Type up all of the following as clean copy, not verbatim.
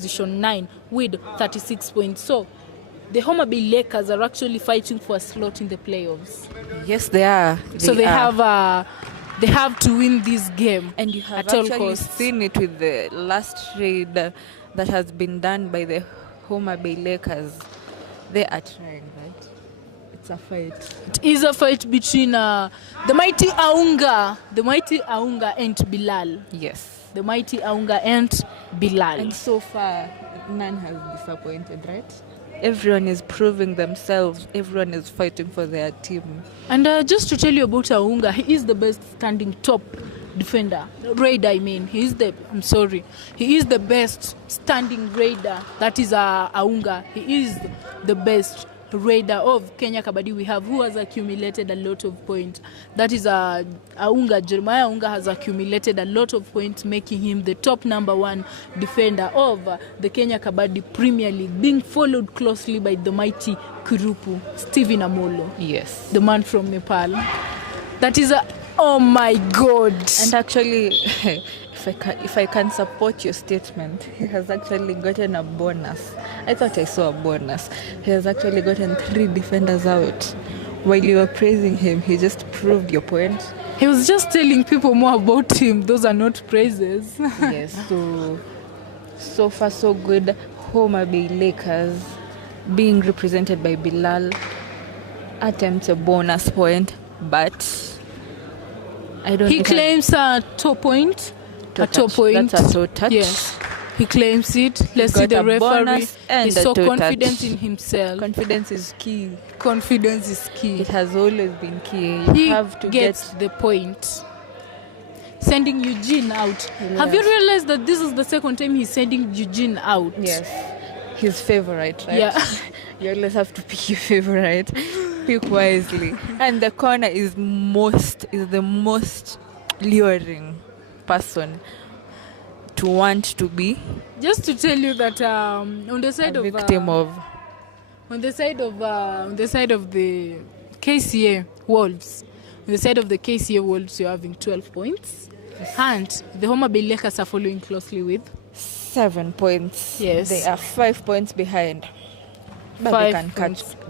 position 9 with 36 points. So the Homabay Lakers are actually fighting for a slot in the playoffs. Yes, they are. They have to win this game, and you have at all actually costs. seen it with the last trade that has been done by the Homabay Lakers. They are trying, right? It's a fight. It is a fight between the mighty Aunga and Bilal. Yes. The mighty Aunga and Bilal. And so far, none has disappointed, right? Everyone is proving themselves. Everyone is fighting for their team. And just to tell you about Aunga, he is the best standing top defender. Raider, I mean. He is the best standing raider. That is Aunga. He is the best raider of Kenya Kabaddi we have, who has accumulated a lot of points. That is Aunga. Jeremiah Aunga has accumulated a lot of points, making him the top number 1 defender of the Kenya Kabaddi Premier League, being followed closely by the mighty Kurupu, Stephen Amolo. Yes. The man from Nepal. That is oh my God. And actually, if I can support your statement, he has actually gotten a bonus. I thought I saw a bonus. He has actually gotten 3 defenders out. While you were praising him, he just proved your point. He was just telling people more about him. Those are not praises. Yes, so far so good. Homabay Lakers being represented by Bilal attempts a bonus point, but I don't. He claims a top point. That's a toe touch. Yes, he claims it. Let's see the referee. He's so confident in himself. Confidence is key. Confidence is key. It has always been key. He have to get the point. Sending Eugene out. Yes. Have you realized that this is the second time he's sending Eugene out? Yes. His favorite, right? Yeah. You always have to pick your favorite. Pick wisely. And the corner is the most luring person to want to be. Just to tell you that on the side of the KCA Wolves, on the side of the KCA Wolves, you're having 12 points. Yes. And the Homabay Lakers are following closely with 7 points. Yes. They are 5 points behind. But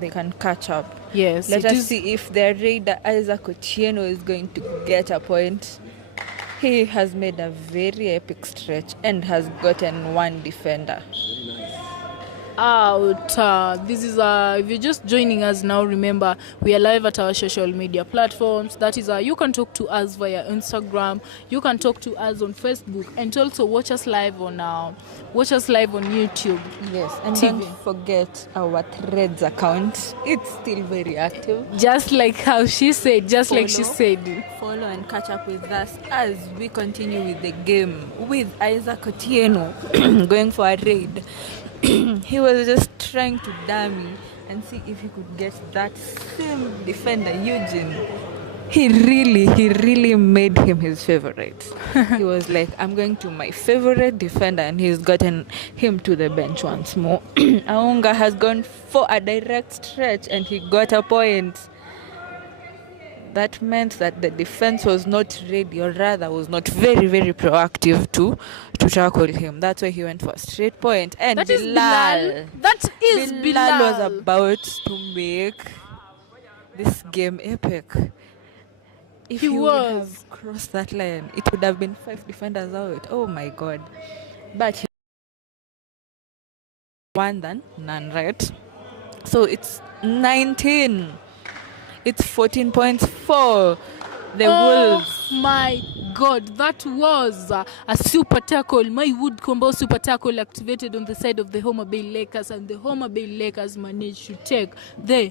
they can catch up. Yes. Let us see if their raider Isaac Otieno is going to get a point. He has made a very epic stretch and has gotten 1 defender out. This is if you're just joining us now, remember we are live at our social media platforms. That is you can talk to us via Instagram, you can talk to us on Facebook, and also watch us live on YouTube. Yes, and TV. Don't forget our Threads account. It's still very active, just like how she said. Follow and catch up with us as we continue with the game with Isaac Otieno going for a raid. He was just trying to dummy and see if he could get that same defender, Eugene. He really made him his favorite. He was like, I'm going to my favorite defender, and he's gotten him to the bench once more. Aunga has gone for a direct stretch and he got a point. That meant that the defense was not ready, or rather was not very proactive to tackle him. That's why he went for a straight point. And Bilal was about to make this game epic. If he would have crossed that line, it would have been 5 defenders out. Oh my God. But he won than none, right? So it's 19. It's 14 points for the Wolves. Oh my God, that was a super tackle. My wood combo super tackle activated on the side of the Homabay Lakers, and the Homabay Lakers managed to take the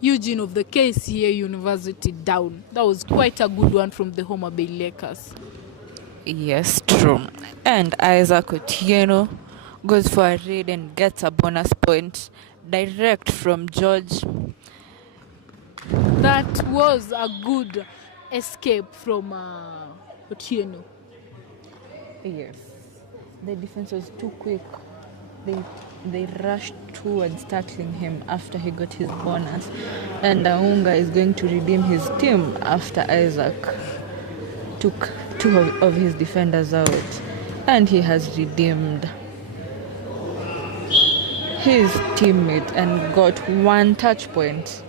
Eugene of the KCA University down. That was quite a good one from the Homabay Lakers. Yes, true. And Isaac Otieno goes for a raid and gets a bonus point direct from George. That was a good escape from Otieno. Yes. The defense was too quick. They rushed towards tackling him after he got his bonus. And Aunga is going to redeem his team after Isaac took 2 of his defenders out. And he has redeemed his teammate and got 1 touch point.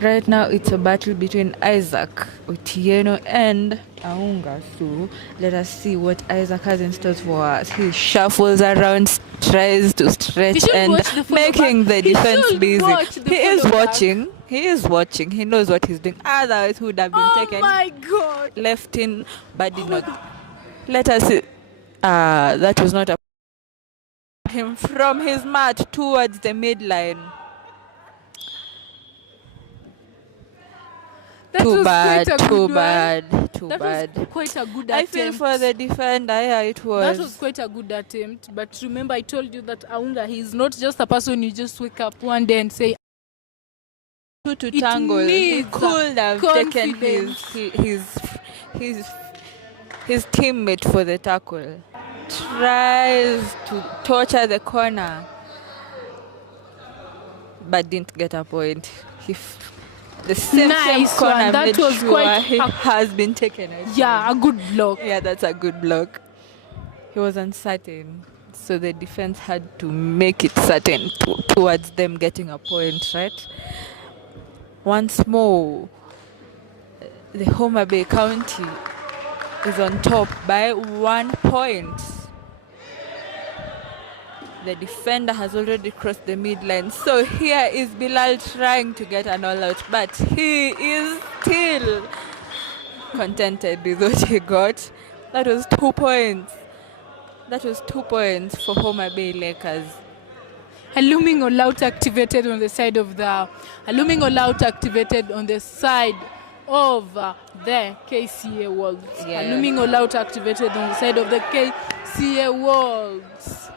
Right now, it's a battle between Isaac Otieno and Aunga. So let us see what Isaac has in store for us. He shuffles around, tries to stretch and making the defense busy. He is watching. He is watching. He knows what he's doing. Otherwise, he would have been taken. Oh my God! Left in, but did not. Let us see. That was not a him from his mat towards the midline. That Too was bad, quite a too good bad, one. too That bad. was quite a good I attempt. feel for the defender, yeah, it was. That was quite a good attempt. But remember, I told you that Aunga, he's not just a person you just wake up one day and say, to tangle. He needs could have taken his teammate for the tackle. Tries to torture the corner, but didn't get a point. The same corner one. That made was sure quite he has been taken. Yeah, a good block. Yeah, that's a good block. He was uncertain, so the defense had to make it certain towards them getting a point, right? Once more, the Homabay County is on top by 1 point. The defender has already crossed the midline. So here is Bilal trying to get an all-out, but he is still contented with what he got. That was 2 points. That was 2 points for Homabay Lakers. A looming all-out activated on the side of the KCA Wolves. Yeah. A looming all-out activated on the side of the KCA Wolves.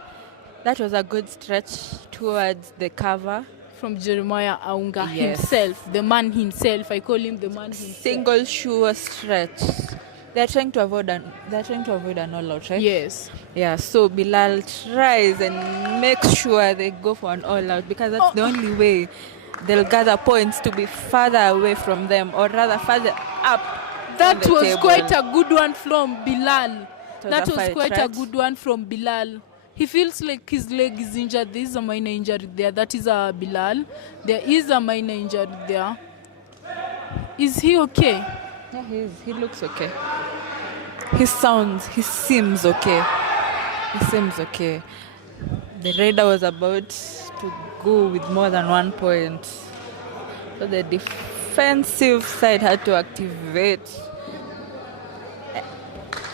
That was a good stretch towards the cover from Jeremiah Aunga Yes. himself, the man himself. I call him the man himself. Single sure stretch. They're trying to avoid an all-out, right? Yes. Yeah. So Bilal tries and makes sure they go for an all-out because that's the only way they'll gather points to be further away from them, or rather further up. That was table. quite a good one from Bilal. That was fight, quite right? a good one from Bilal. He feels like his leg is injured. There is a minor injury there. That is a Bilal. There is a minor injury there. Is he okay? Yeah, he looks okay. He seems okay. He seems okay. The Raider was about to go with more than 1 point. So the defensive side had to activate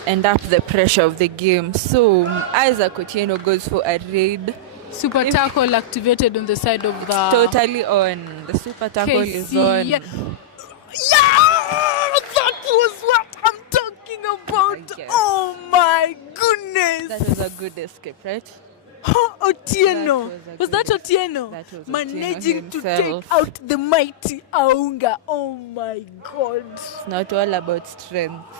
and up the pressure of the game. So Isaac Otieno goes for a raid. Super tackle activated on the side of the... Totally on. The super tackle is on. Yeah, that was what I'm talking about. Oh my goodness. That was a good escape, right? Otieno. Was that Otieno? That was managing Otieno to himself. take out the mighty Aunga. Oh my God. It's not all about strength.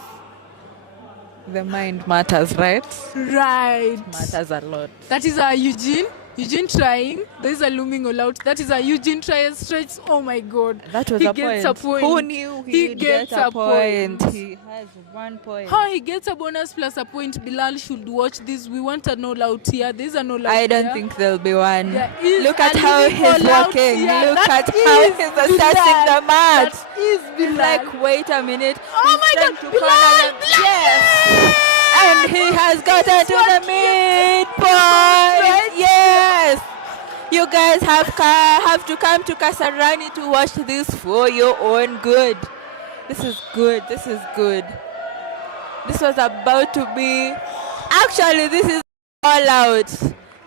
The mind matters, right? Right. Matters a lot. That is our Eugene. Eugene trying. There is a looming all out. That is our Eugene trying stretch. Oh my God. That was he a gets point. a point. Who knew he gets get a a point. He has 1 point. How he gets a bonus plus a point. Bilal should watch this. We want an all out here. There's an all out I don't here. think there'll be one. Look at how he's walking. Look at how he's assessing the match. That is He's Bilal. like, wait a minute. Oh my He's God, trying to Bilal, corner them. Bilal! Yes. And he has gotten to the midpoint. Yes. You guys have to come to Kasarani to watch this for your own good. This is good. This is good. This was about to be... Actually, this is all out.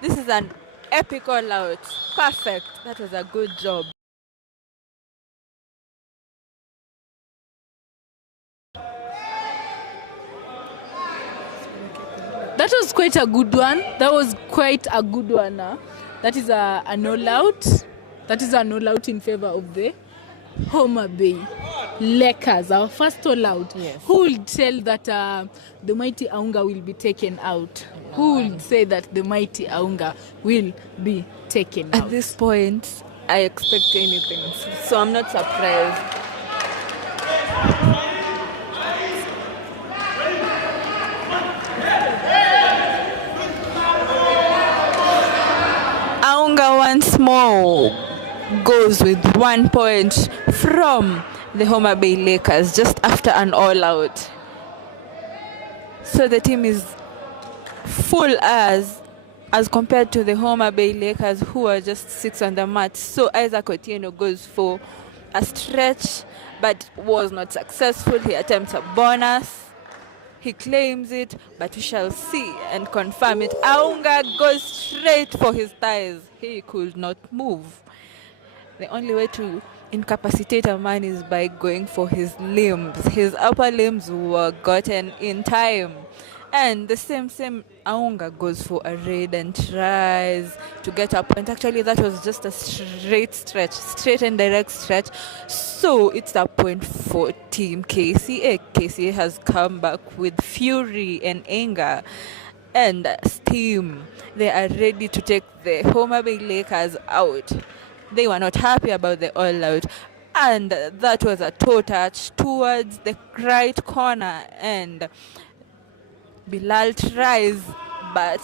This is an epic all out. Perfect. That was a good job. That was quite a good one. That was quite a good one. That is an all out. That is an all out in favor of the Homabay Lakers. Our first all out. Yes. Who will tell that the mighty Aunga will be taken out? Who will say that the mighty Aunga will be taken out? At this point, I expect anything. So I'm not surprised. Aunga once more goes with 1 point from the Homabay Lakers just after an all-out. So the team is full as compared to the Homabay Lakers, who are just 6 on the mat. So Isaac Otieno goes for a stretch but was not successful. He attempts a bonus. He claims it, but we shall see and confirm it. Aunga goes straight for his thighs. He could not move. The only way to incapacitate a man is by going for his limbs. His upper limbs were gotten in time. And the same Aunga goes for a raid and tries to get a point. Actually, that was just a straight and direct stretch. So it's a point for Team KCA. KCA has come back with fury and anger and steam. They are ready to take the Homabay Lakers out. They were not happy about the all-out. And that was a toe touch towards the right corner, and Bilal tries but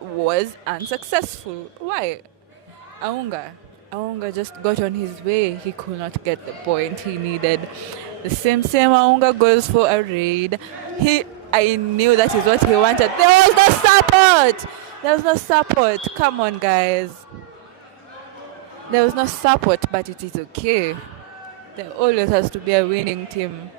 was unsuccessful. Why? Aunga just got on his way. He could not get the point he needed. The same Aunga goes for a raid. I knew that is what he wanted. There was no support. Come on, guys. There was no support, but it is okay. There always has to be a winning team.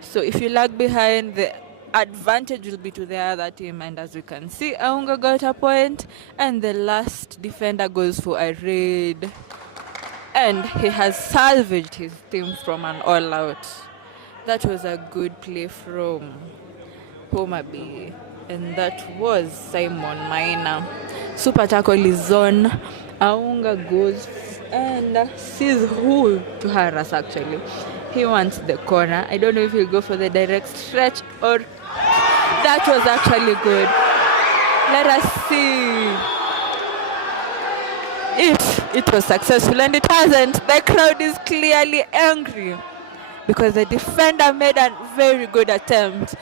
So if you lag behind, the advantage will be to the other team. And as we can see, Aunga got a point, and the last defender goes for a raid. And he has salvaged his team from an all-out. That was a good play from Homabay. And that was Simon Maina. Super tackle is on. Aunga goes and sees who to harass actually. He wants the corner. I don't know if he'll go for the direct stretch or... That was actually good. Let us see if it was successful, and it hasn't. The crowd is clearly angry because the defender made a very good attempt,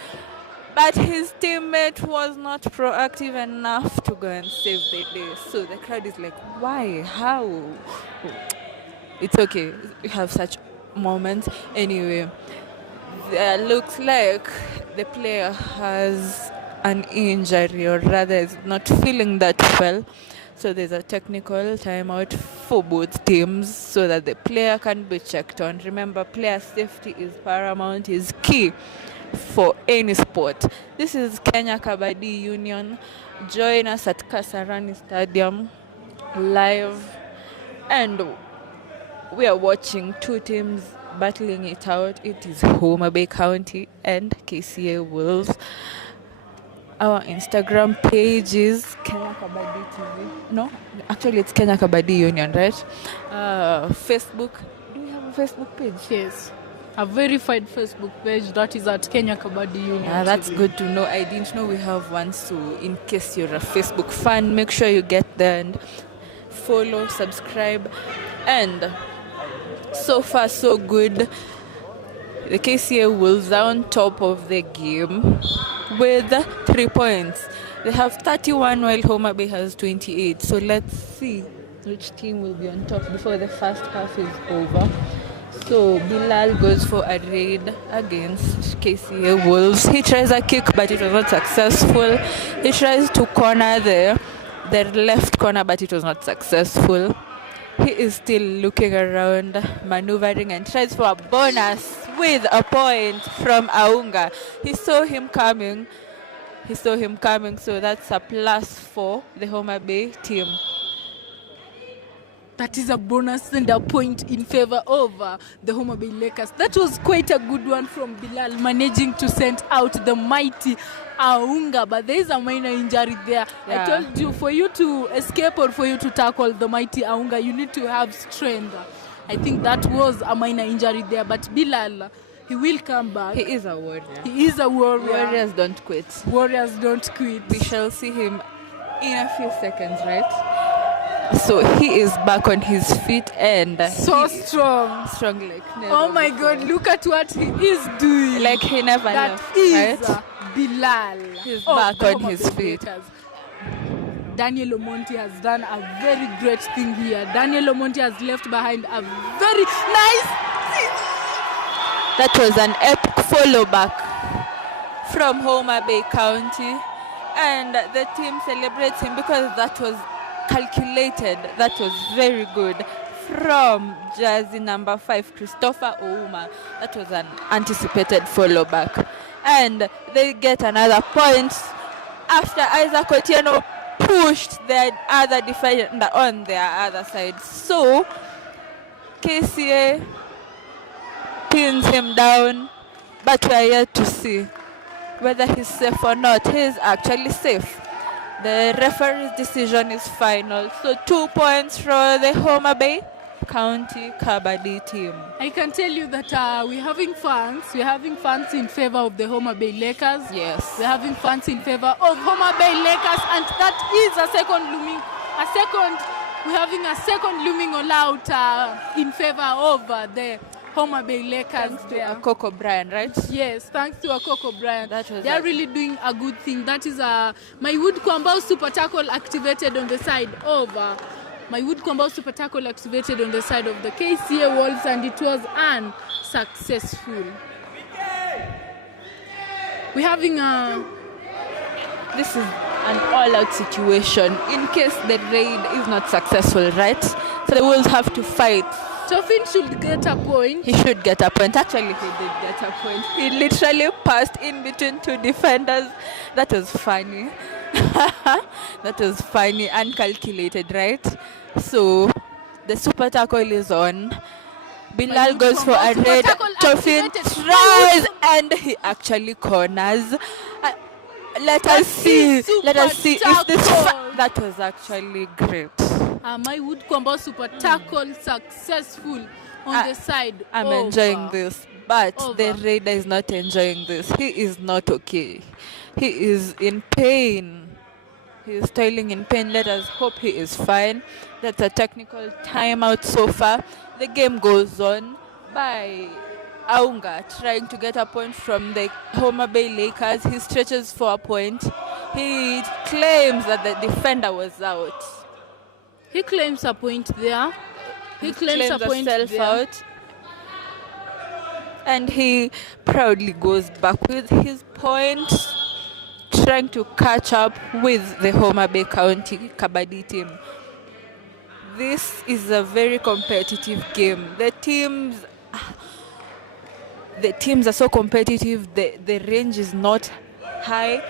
but his teammate was not proactive enough to go and save the day. So the crowd is like, why? How? It's okay. We have such moments. Anyway, it looks like the player has an injury, or rather is not feeling that well. So there's a technical timeout for both teams so that the player can be checked on. Remember, player safety is paramount, is key for any sport. This is Kenya Kabaddi Union. Join us at Kasarani Stadium live, and we are watching two teams battling it out. It is Homabay County and KCA Wolves. Our Instagram page is Kenya Kabaddi TV. No, actually it's Kenya Kabaddi Union, right? Facebook. Do we have a Facebook page? Yes. A verified Facebook page that is at Kenya Kabaddi Union. Yeah, that's TV. good to know. I didn't know we have one. So in case you're a Facebook fan, make sure you get there and follow, subscribe. And so far so good. The KCA Wolves are on top of the game with 3 points. They have 31 while Homabay has 28. So let's see which team will be on top before the first half is over. So Bilal goes for a raid against KCA Wolves. He tries a kick, but it was not successful. He tries to corner the left corner, but it was not successful. He is still looking around, maneuvering, and tries for a bonus with a point from Aunga. He saw him coming, so that's a plus for the Homabay team. That is a bonus and a point in favor of the Homabay Lakers. That was quite a good one from Bilal, managing to send out the mighty Aunga, but there is a minor injury there. Yeah. I told you, for you to escape or for you to tackle the mighty Aunga, you need to have strength. I think that was a minor injury there, but Bilal, he will come back. He is a warrior. He is a warrior. Warriors don't quit. Warriors don't quit. We shall see him in a few seconds, right? So he is back on his feet and so strong like never. Oh my before. God, look at what he is doing. Like he never that left, is right? Bilal. He's back on his feet. Daniel Omonti has done a very great thing here. Daniel Omonti has left behind a very nice. That was an epic follow back from Homabay County, and the team celebrates him because that was calculated. That was very good from jersey number 5, Christopher Ouma. That was an anticipated follow back, and they get another point after Isaac Otieno pushed their other defender on their other side. So KCA pins him down, but we are yet to see whether he's safe or not. He's actually safe. The referee's decision is final. So 2 points for the Homabay County Kabaddi team. I can tell you that we're having fans. We're having fans in favor of the Homabay Lakers. Yes. We're having fans in favor of Homabay Lakers, and that is we're having a second looming all out in favor of the Homabay Lakers. Thanks to Coco Bryan, right? Yes, thanks to Coco Bryan. They are it. really doing a good thing. That is my Wood Kwambao super tackle activated on the side of my Wood Kwambao super tackle activated on the side of the KCA walls, and it was unsuccessful. We're having This is an all-out situation in case the raid is not successful, right? So the Wolves have to fight. Tofin should get a point. He should get a point. Actually, he did get a point. He literally passed in between two defenders. That was funny. That was funny and calculated, right? So the super tackle is on. Bilal goes for a raid. Tofin tries and he actually corners. Let us see if this. That was actually great. My Wood Kwambao super tackle successful on the side. I'm enjoying this, but the raider is not enjoying this. He is not okay. He is in pain. He is toiling in pain. Let us hope he is fine. That's a technical timeout so far. The game goes on by Aunga trying to get a point from the Homabay Lakers. He stretches for a point. He claims that the defender was out. He claims a point there. He claims a point there. Out. And he proudly goes back with his point, trying to catch up with the Homabay County Kabaddi team. This is a very competitive game. The teams are so competitive. The range is not high.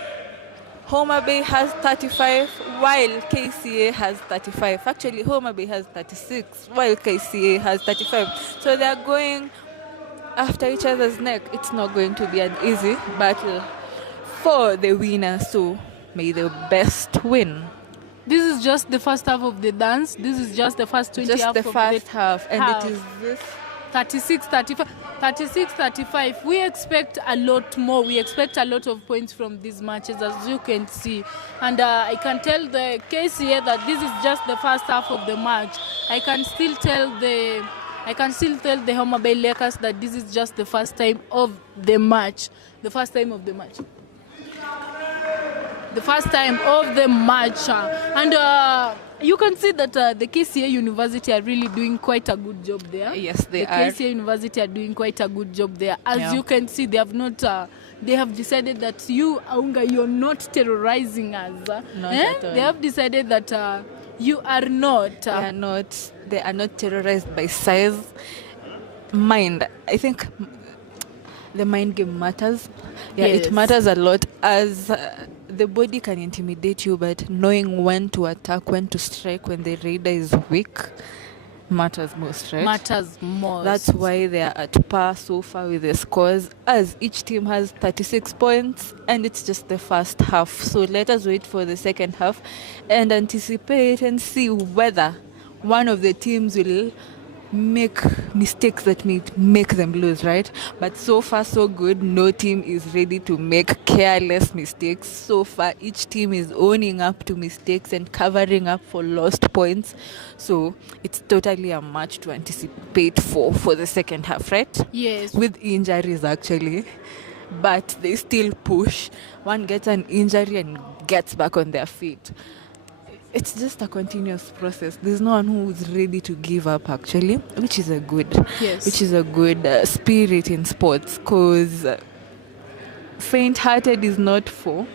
Homabay has 35 while KCA has 35. Actually, Homabay has 36 while KCA has 35. So they are going after each other's neck. It's not going to be an easy battle for the winner. So may the best win. This is just the first half of the dance. This is just the first 20 just half the of first the half. And half. it is this 36-35. We expect a lot more. We expect a lot of points from these matches, as you can see. And I can tell the KCA that this is just the first half of the match. I can still tell the Homabay Lakers that this is just the first time of the match. The first time of the match. And you can see that the KCA University are really doing quite a good job there. Yes, they are. The KCA University are doing quite a good job there. As you can see, they have not. They have decided that you, Aunga, you're not terrorizing us. Not at all. They have decided that you are not. They are not terrorized by size. Mind. I think the mind game matters. Yeah, yes. It matters a lot as. The body can intimidate you, but knowing when to attack, when to strike, when the raider is weak, matters most, right? Matters most. That's why they are at par so far with the scores, as each team has 36 points, and it's just the first half. So let us wait for the second half and anticipate and see whether one of the teams will make mistakes that may make them lose, right? But so far so good. No team is ready to make careless mistakes. So far each team is owning up to mistakes and covering up for lost points. So it's totally a match to anticipate for the second half, right? Yes. With injuries actually, but they still push. One gets an injury and gets back on their feet. it's just a continuous process. There's no one who's ready to give up actually, which is a good spirit in sports, because faint-hearted is not for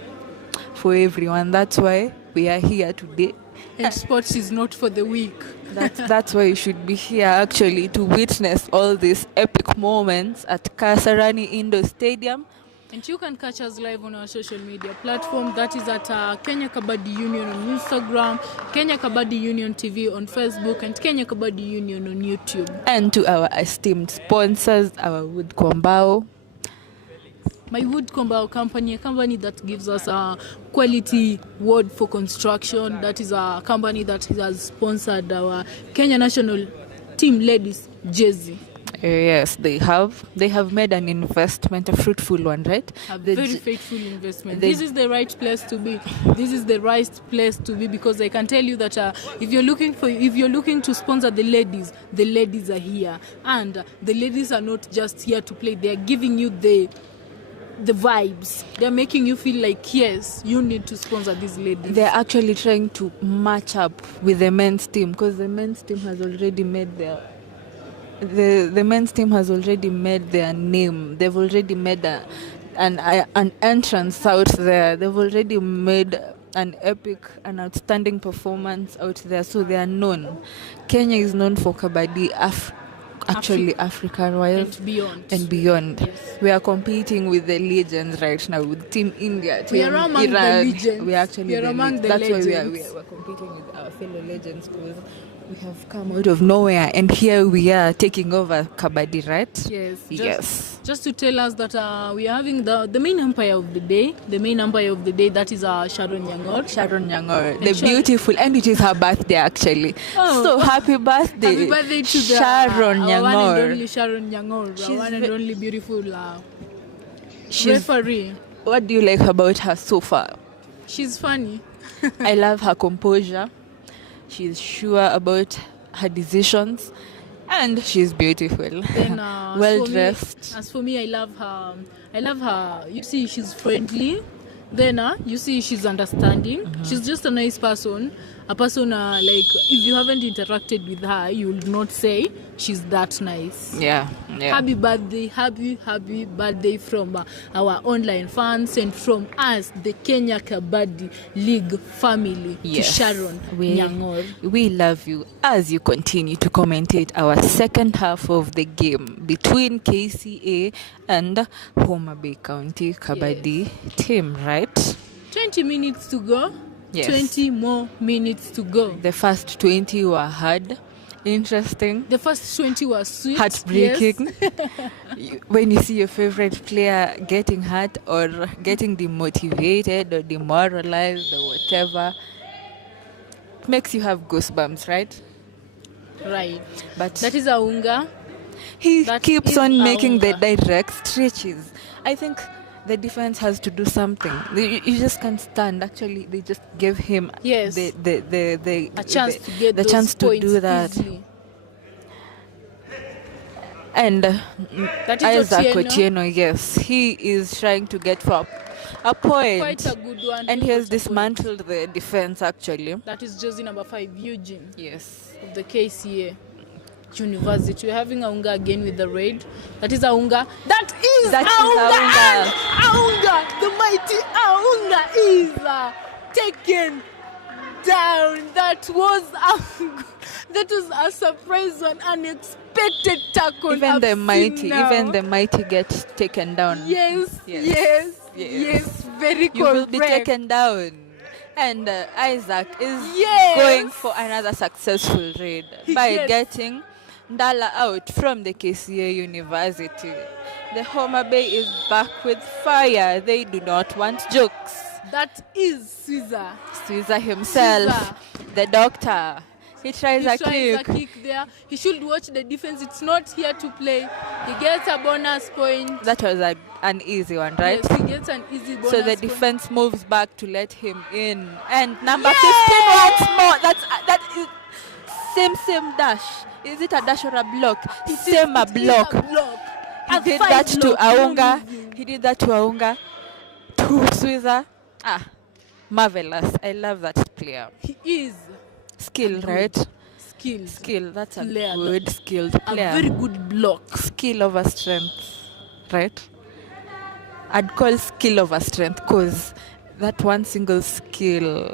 everyone. That's why we are here today. And sports is not for the weak. That's why you should be here actually, to witness all these epic moments at Kasarani Indoor Stadium. And you can catch us live on our social media platform. That is at Kenya Kabaddi Union on Instagram, Kenya Kabaddi Union TV on Facebook, and Kenya Kabaddi Union on YouTube. And to our esteemed sponsors, our Wood Kombao. My Wood Kombao company, a company that gives us a quality wood for construction. That is a company that has sponsored our Kenya national team ladies jersey. Yes, they have made an investment, a fruitful one, right? A very faithful investment. This is the right place to be. This is the right place to be, because I can tell you that if you're looking to sponsor the ladies are here, and the ladies are not just here to play. They are giving you the vibes. They're making you feel like, yes, you need to sponsor these ladies. They're actually trying to match up with the men's team, because the men's team has already made the men's team has already made their name. They've already made an entrance out there. They've already made an outstanding performance out there. So they are known. Kenya is known for kabaddi, African-wise and beyond. Yes. We are competing with the legends right now, with Team India, Team We are among Iran. the legends. We are actually among the That's legends. why we are competing with our fellow legends, because we have come out of nowhere, and here we are taking over kabaddi, right? Yes. Just to tell us that we are having the main umpire of the day. The main umpire of the day, that is Sharon Nyang'or. The beautiful, and it is her birthday actually. Oh. So happy birthday! Happy birthday to Sharon our one and Nyang'or. only Sharon Nyang'or, She's our one and only beautiful She's- referee. What do you like about her so far? She's funny. I love her composure. She's sure about her decisions, and she's beautiful. Then, well dressed. As for me, I love her. You see, she's friendly. Then, you see, she's understanding. Mm-hmm. She's just a nice person. A person, like, if you haven't interacted with her, you will not say she's that nice. Yeah. Happy birthday from our online fans and from us, the Kenya Kabaddi League family, Yes. to Sharon Nyang'or. We love you as you continue to commentate our second half of the game between KCA and Homabay County Kabaddi team, right? 20 minutes to go. Yes. 20 more minutes to go. The first 20 were hard, interesting, The first 20 was sweet. heartbreaking. Yes. When you see your favorite player getting hurt or getting demotivated or demoralized or whatever, it makes you have goosebumps, right? Right. But That is Aunga. he that keeps is on making the Aunga. direct stretches. I think the defense has to do something. You just can't stand. Actually, they just gave him Yes. a chance to get the those chance to points do that. easily. And That is Isaac Otieno. Otieno, yes, he is trying to get for a point. Quite a good one. And he Quite has a dismantled the defense actually. point. That is jersey number 5, Eugene, Yes. of the KCA University. We're having Aunga again with the raid. That is Aunga. That is Aunga. Aunga. The mighty Aunga is taken down. That was a surprise, an unexpected tackle. Even I've the seen mighty, now. gets taken down. Yes. Very You correct. will be taken down. And Isaac is Yes. going for another successful raid by Yes. getting Ndala out from the KCA University. The Homabay is back with fire. They do not want jokes. That is Caesar. Caesar himself, Caesar. the doctor. He tries He a tries a kick. kick there. He should watch the defense. It's not here to play. He gets a bonus point. That was an easy one, right? Yes, he gets an easy bonus So the point. defense moves back to let him in. And number 15 once more. That is same dash. Is it a dash or a block? Same a It is block. a block. He A did fine that to block, no Aunga. moving. He did that to Aunga. To Suiza. Marvelous. I love that player. He is Skill, good right? skilled Skill. That's a player, good skilled a player. very good block. Skill over strength, right? I'd call skill over strength because that one single skill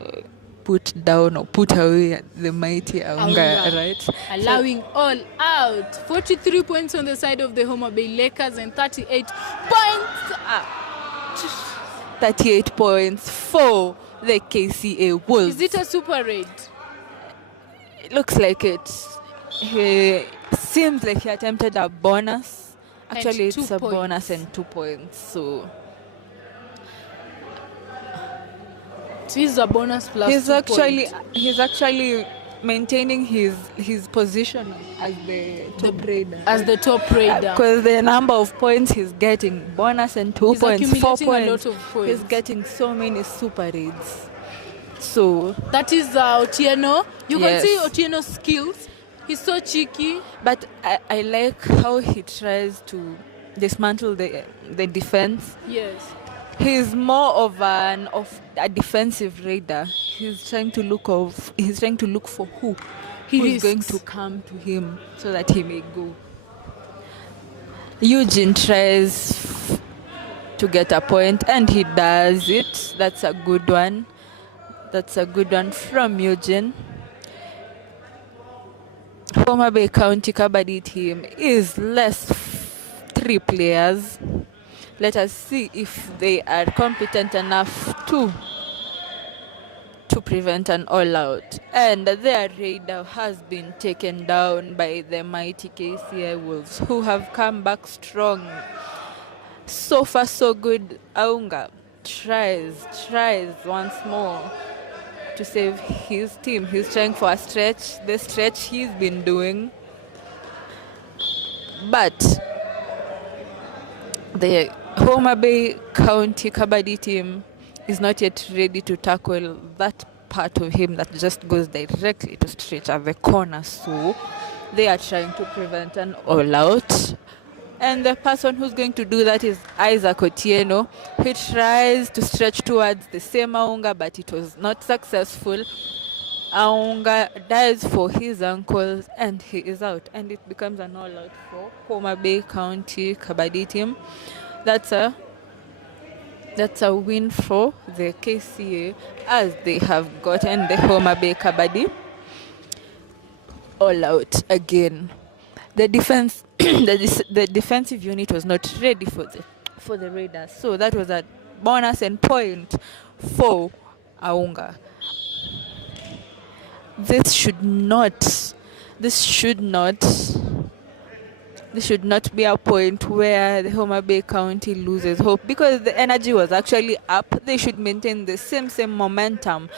put down or put away the mighty Aunga, right? Allowing all out. 43 points on the side of the Homabay Lakers and 38 points. 38 points for the KCA Wolves. Is it a super raid? It looks like it. He seems like he attempted a bonus. Actually, And it's 2 a points. bonus and 2 points. So It is a bonus plus he's 2 actually points. maintaining his position as the top raider. As the top raider. Because the number of points he's getting, bonus and 2 He's points, 4 accumulating a points. lot of points. He's getting so many super raids. So, That is Otieno. You Yes. can see Otieno's skills. He's so cheeky. but I like how he tries to dismantle the defense. Yes. He's more of a defensive raider. He's trying to look for who He who's going risks. to come to him so that he may go. Eugene tries to get a point and he does it. That's a good one. That's a good one from Eugene. Homabay County Kabaddi team is less 3 players. Let us see if they are competent enough to prevent an all-out. And their raider has been taken down by the mighty KCI Wolves, who have come back strong. So far, so good. Aunga tries once more to save his team. He's trying for a stretch, the stretch he's been doing. But the Homabay County Kabaddi team is not yet ready to tackle that part of him that just goes directly to stretch at the corner. So they are trying to prevent an all-out. And the person who's going to do that is Isaac Otieno. He tries to stretch towards the same Aunga, but it was not successful. Aunga dives for his ankles and he is out. And it becomes an all-out for Homabay County Kabaddi team. That's a win for the KCA as they have gotten the Homabay Kabaddi all out again. The defense, the defensive unit was not ready for the Raiders, so that was a bonus and point for Aunga. This should not be a point where the Homabay County loses hope, because the energy was actually up. They should maintain the same momentum.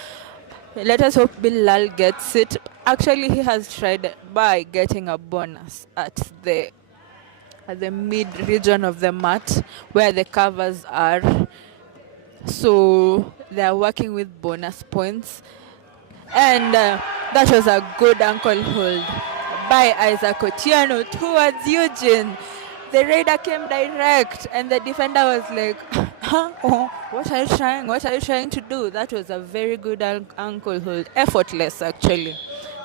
Let us hope Bilal gets it. Actually, he has tried by getting a bonus at the mid region of the mat where the covers are. So they are working with bonus points. And that was a good ankle hold by Isaac Otieno towards Eugene. The raider came direct and the defender was like, what are you trying to do? That was a very good ankle hold. Effortless, actually.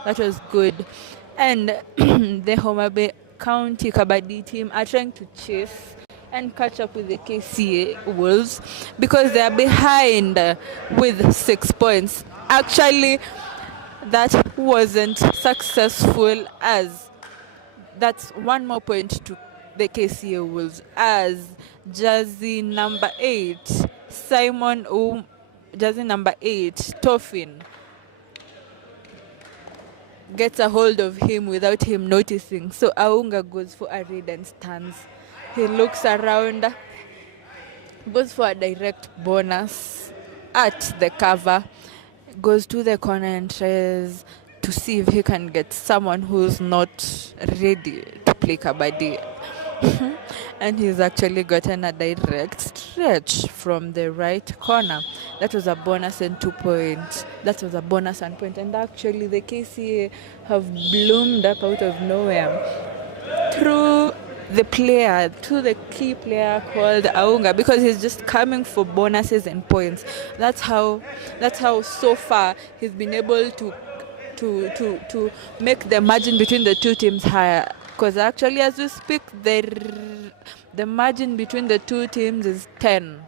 That was good. And the Homabay County Kabaddi team are trying to chase and catch up with the KCA Wolves because they are behind with 6 points. Actually, that wasn't successful, as that's one more point to the KCA Wolves, as jersey number 8, jersey number 8, Toffin, gets a hold of him without him noticing. So Aunga goes for a raid and stands. He looks around, goes for a direct bonus at the cover, goes to the corner and tries to see if he can get someone who's not ready to play kabaddi. And he's actually gotten a direct stretch from the right corner. That was a bonus and 2 points. That was a bonus and point. And actually the KCA have bloomed up out of nowhere through the player, to the key player called Aunga, because he's just coming for bonuses and points. That's how so far he's been able to make the margin between the two teams higher. Because actually, as we speak, the margin between the two teams is 10.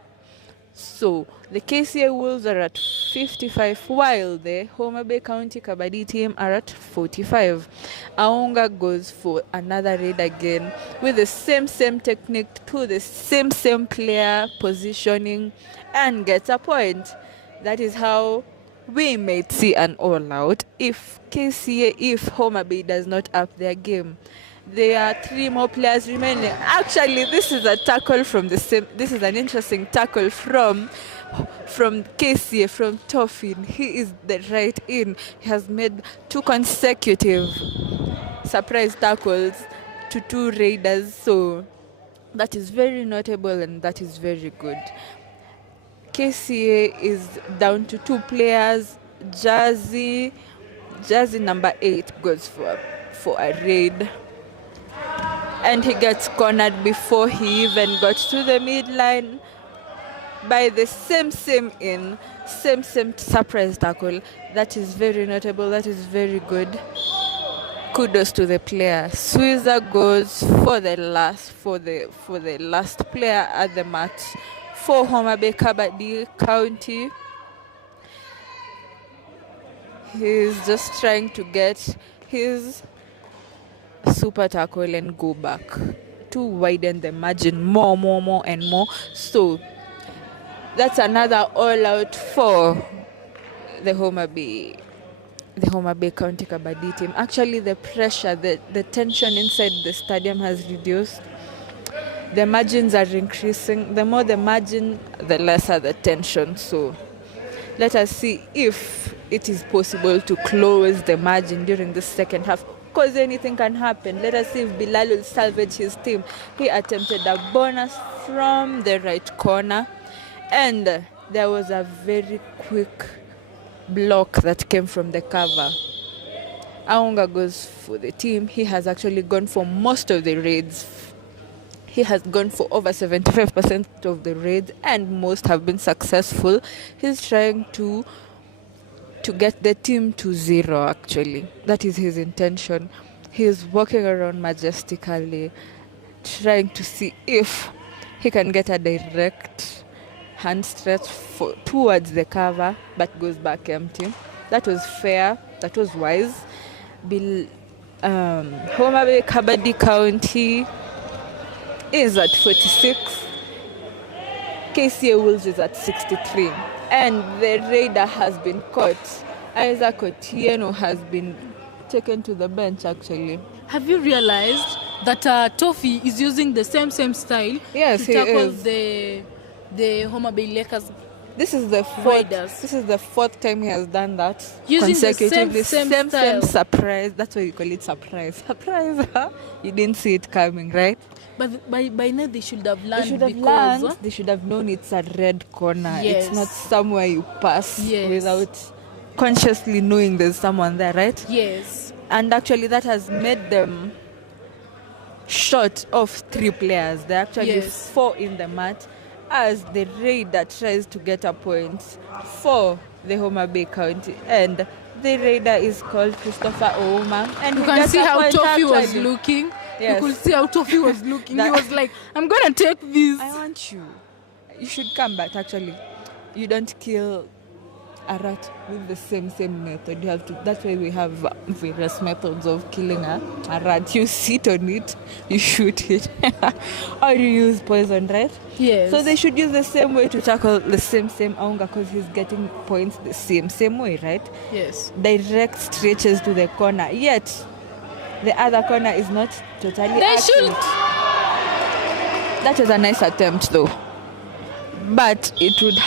So the KCA Wolves are at 55, while the Homabay County Kabaddi team are at 45. Aunga goes for another raid again with the same technique to the same player positioning and gets a point. That is how we might see an all-out if Homabay does not up their game. There are 3 more players remaining. Actually, this is a tackle from the same. This is an interesting tackle from KCA, from Toffin. He is the right in. He has made 2 consecutive surprise tackles to 2 raiders. So that is very notable and that is very good. KCA is down to 2 players. Jersey number 8 goes for a raid. And he gets cornered before he even got to the midline by the same surprise tackle. That is very notable. That is very good. Kudos to the player. Switzer goes for the last player at the match for Homabay Kabaddi County. He's just trying to get his super tackle and go back to widen the margin more and more. So that's another all out for the Homabay County Kabaddi team. Actually, the pressure, the tension inside the stadium has reduced. The margins are increasing. The more the margin, the lesser the tension. So let us see if it is possible to close the margin during the second half. Because anything can happen. Let us see if Bilal will salvage his team. He attempted a bonus from the right corner, and there was a very quick block that came from the cover. Aunga goes for the team. He has actually gone for most of the raids. He has gone for over 75% of the raids, and most have been successful. He's trying to get the team to 0, actually. That is his intention. He is walking around majestically, trying to see if he can get a direct hand stretch towards the cover, but goes back empty. That was fair. That was wise. Homabay Kabaddi County is at 46. KCA Wolves is at 63. And the raider has been caught. Isaac Otieno has been taken to the bench, actually. Have you realized that Toffee is using the same style to tackle the Homabay Lakers? This is the fourth time he has done that. Using consecutively. The same surprise. That's why you call it surprise. Surprise, huh? You didn't see it coming, right? But by now they should have learned. They should have known it's a red corner. Yes. It's not somewhere you pass yes. without consciously knowing there's someone there, right? Yes. And actually that has made them short of 3 players. They're actually 4 in the match, as the raider tries to get a point for the Homabay County. And the raider is called Christopher Ouma. And you can see how Toffee was looking. Yes. You could see how Toffee was looking. He was like, I'm going to take this. I want you. You should come back, actually. You don't kill a rat with the same method. You have to. That's why we have various methods of killing a rat. You sit on it, you shoot it, or you use poison, right? Yes. So they should use the same way to tackle the same Aunga, because he's getting points the same way, right? Yes. Direct stretches to the corner. Yet the other corner is not totally They active. should. That was a nice attempt, though. But it would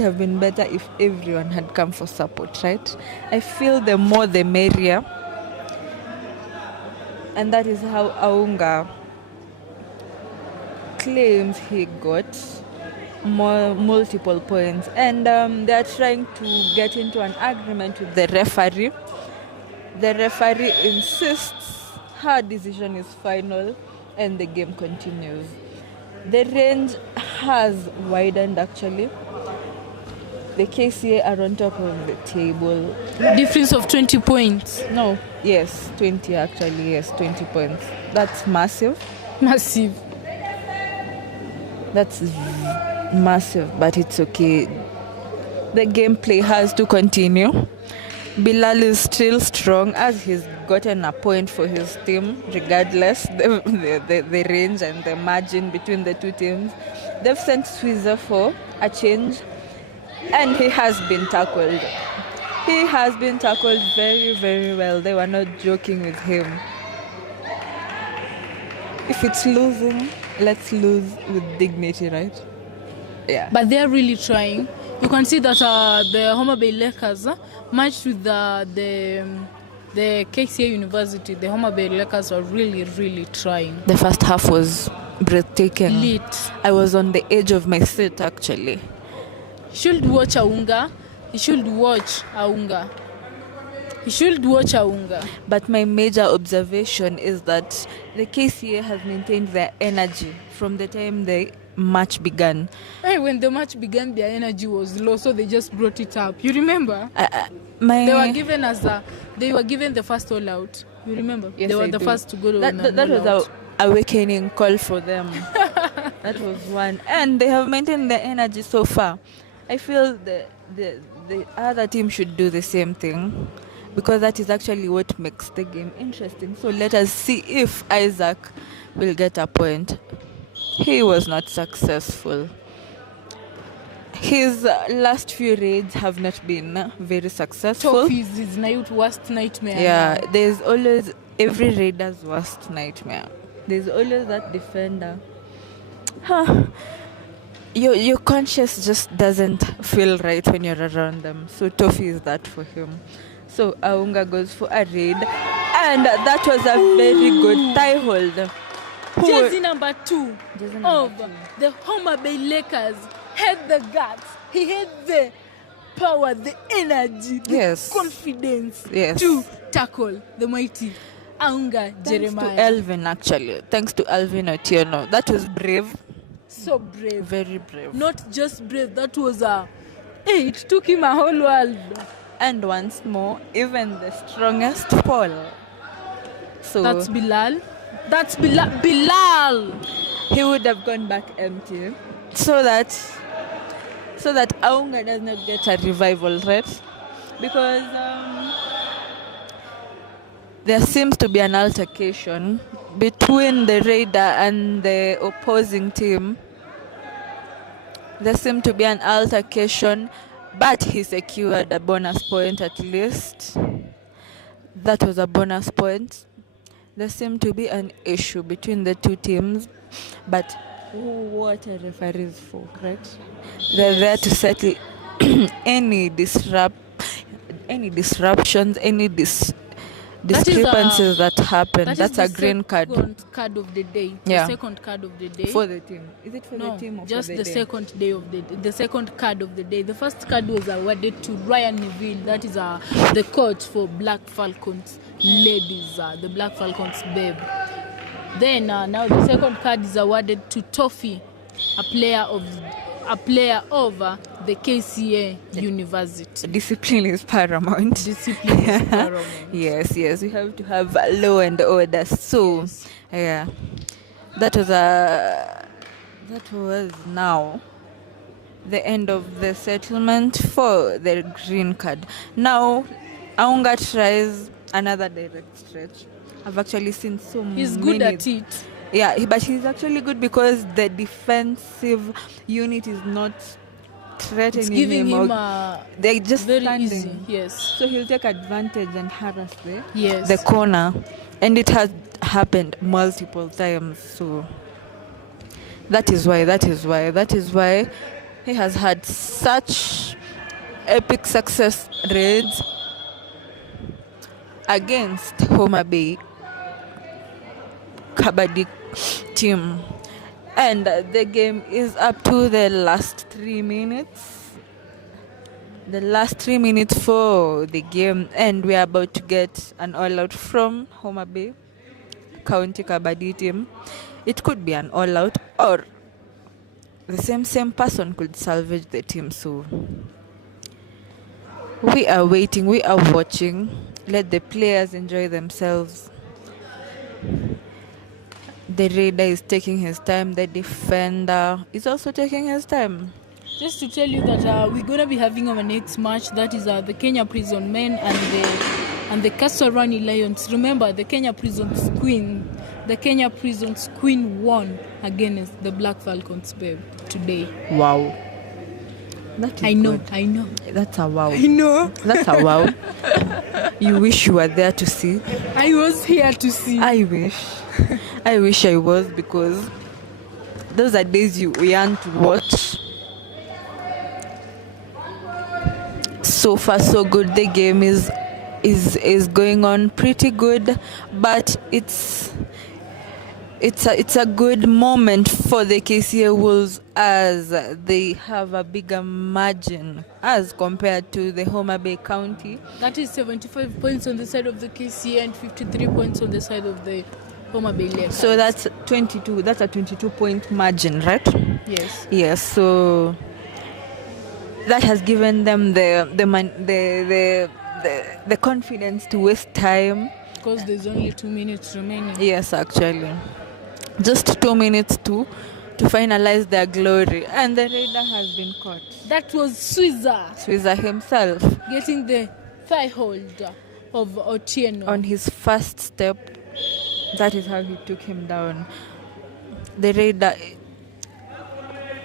have been better if everyone had come for support, right? I feel the more the merrier. And that is how Aunga claims he got multiple points. And they are trying to get into an agreement with the referee. The referee insists her decision is final and the game continues. The range has widened actually. The KCA are on top of the table. Difference of 20 points. No, yes, 20 actually, yes, 20 points. That's massive. Massive. That's massive, but it's okay. The gameplay has to continue. Bilal is still strong as he's gotten a point for his team, regardless the range and the margin between the two teams. They've sent Swizzer for a change, and he has been tackled. He has been tackled very, very well. They were not joking with him. If it's losing, let's lose with dignity, right? Yeah. But they're really trying. You can see that the Homabay Lakers matched with the KCA University. The Homabay Lakers are really, really trying. The first half was breathtaking. Lit. I was on the edge of my seat actually. Should watch Aunga. He should watch Aunga. He should watch Aunga. But my major observation is that the KCA has maintained their energy from the time the match began. Hey, when the match began, their energy was low, so they just brought it up. You remember? They They were given the first all out. You remember? Yes, they were I the do. first to go to That was out. a awakening call for them. That was one. And they have maintained their energy so far. I feel the other team should do the same thing, because that is actually what makes the game interesting. So let us see if Isaac will get a point. He was not successful. His last few raids have not been very successful. Toffee's his worst nightmare. Yeah, there's always every raider's worst nightmare. There's always that defender. Your conscience just doesn't feel right when you're around them. So Toffee is that for him. So Aunga goes for a raid, and that was a very good tie hold. Jersey number 2 of the Homabay Lakers had the guts. He had the power, the energy, the confidence to tackle the mighty Aunga Jeremiah. Thanks to Elvin, actually. Thanks to Alvin Otieno. That was brave. So brave. Very brave. Not just brave, that was it took him a whole world. And once more, even the strongest fall. So that's Bilal. That's Bilal. He would have gone back empty, so that Aunga does not get a revival threat, because there seems to be an altercation between the raider and the opposing team. There seemed to be an altercation, but he secured a bonus point at least. That was a bonus point. There seemed to be an issue between the two teams, but what are referees for, right? They're there to settle any disruptions, any discrepancies that happen. That's a green card. Card of the day. Yeah. The second card of the day. For the team. Is it for the team or just for the day? second day of the second card of the day. The first card was awarded to Ryan Neville. That is the coach for Black Falcons ladies, the Black Falcons babe. Then now the second card is awarded to Toffee, a player of the KCA University. Discipline is paramount. Discipline is paramount. Yes, we have to have law and order. So, yeah, that was now the end of the settlement for the green card. Now, Aunga tries another direct stretch. I've actually seen so many. He's good at it. Yeah, but he's actually good because the defensive unit is not threatening it's giving him they're just very standing. Easy. Yes. So he'll take advantage and harass the corner. And it has happened multiple times. So that is why he has had such epic success raids against Homabay Kabaddi team. And the game is up to the last 3 minutes. The last 3 minutes for the game, and we are about to get an all-out from Homabay. County Kabaddi team. It could be an all-out, or the same person could salvage the team. So we are waiting, we are watching. Let the players enjoy themselves. The raider is taking his time. The defender is also taking his time. Just to tell you that we're gonna be having our next match. That is the Kenya Prison Men and the Kasarani Lions. Remember, the Kenya Prisons Queen won against the Black Falcons, babe, today. Wow. That is I know. That's a wow. I know. That's a wow. You wish you were there to see. I was here to see. I wish I was, because those are days you yearn to watch. So far so good. The game is going on pretty good, but it's a good moment for the KCA Wolves, as they have a bigger margin as compared to the Homabay County. That is 75 points on the side of the KCA and 53 points on the side of the Homabay Lakers. So that's 22. That's a 22-point margin, right? Yes. Yes. So that has given them the confidence to waste time. Because there's only 2 minutes remaining. Yes, actually. Just 2 minutes to finalize their glory. And the raider has been caught. That was Swizza himself. getting the thigh hold of Otieno. On his first step, that is how he took him down. The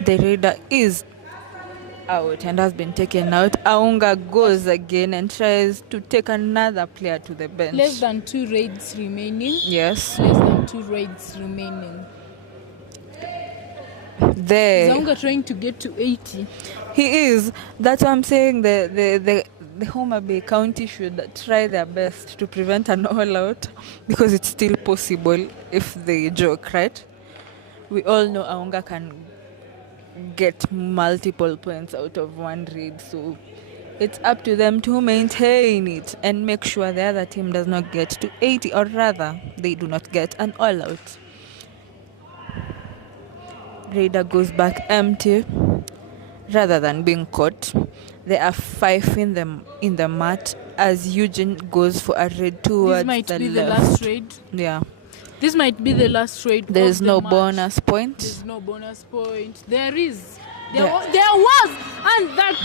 raider is out and has been taken out. Aunga goes again and tries to take another player to the bench. Less than 2 raids remaining. Yes. Less than 2 raids remaining. There. Is Aunga trying to get to 80? He is. That's what I'm saying. The Homabay County should try their best to prevent an all-out, because it's still possible if they joke, right? We all know Aunga can get multiple points out of one raid, so it's up to them to maintain it and make sure the other team does not get to 80, or rather they do not get an all-out. Raider goes back empty rather than being caught. There are 5 in the mat as Eugene goes for a raid towards This might the be left. the last raid. Yeah. This might be the last raid. There is no match. bonus point. There's no bonus point. There is. There was. And that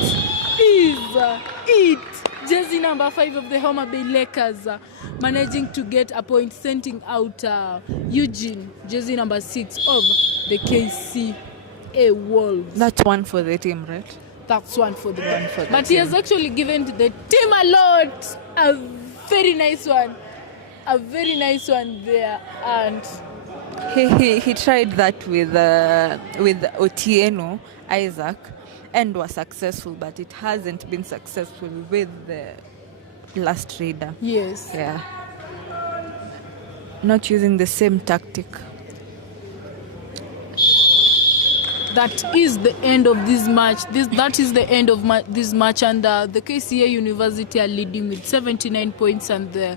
is it. Jersey number 5 of the Homabay Lakers managing to get a point, sending out Eugene, jersey number 6 of the KCA Wolves. That's one for the team, right? That's one for the team. But team. he has actually given to the team a lot. A very nice one. A very nice one there. And He tried that with Otieno, Isaac, and was successful, but it hasn't been successful with the last raider. yes. Yeah. Not using the same tactic. That is the end of this match. That is the end of this match, and the KCA University are leading with 79 points, and the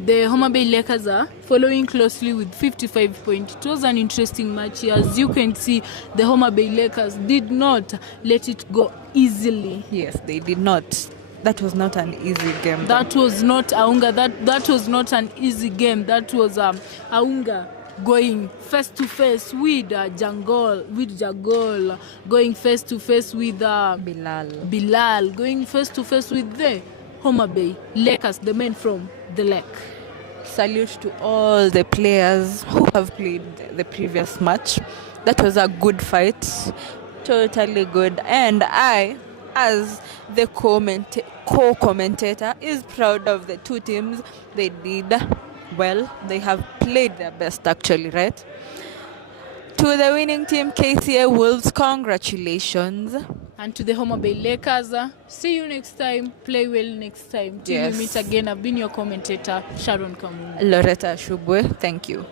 Homabay Lakers are following closely with 55 points. It was an interesting match here. As you can see, the Homabay Lakers did not let it go easily. Yes, they did not. That was not an easy game. That was not Aunga. That was not an easy game. That was Aunga going face to face with Jagol, going face to face with Bilal, going face to face with the Homabay Lakers, the men from the lake. Salute to all the players who have played the previous match. That was a good fight. Totally good. And I, as the co-commentator, is proud of the two teams. They did well. They have played their best, actually, right? To the winning team, KCA Wolves, congratulations. And to the Homabay Lakers, see you next time. Play well next time. Till we meet again, I've been your commentator, Sharon Kamu. Loretta Shubwe, thank you.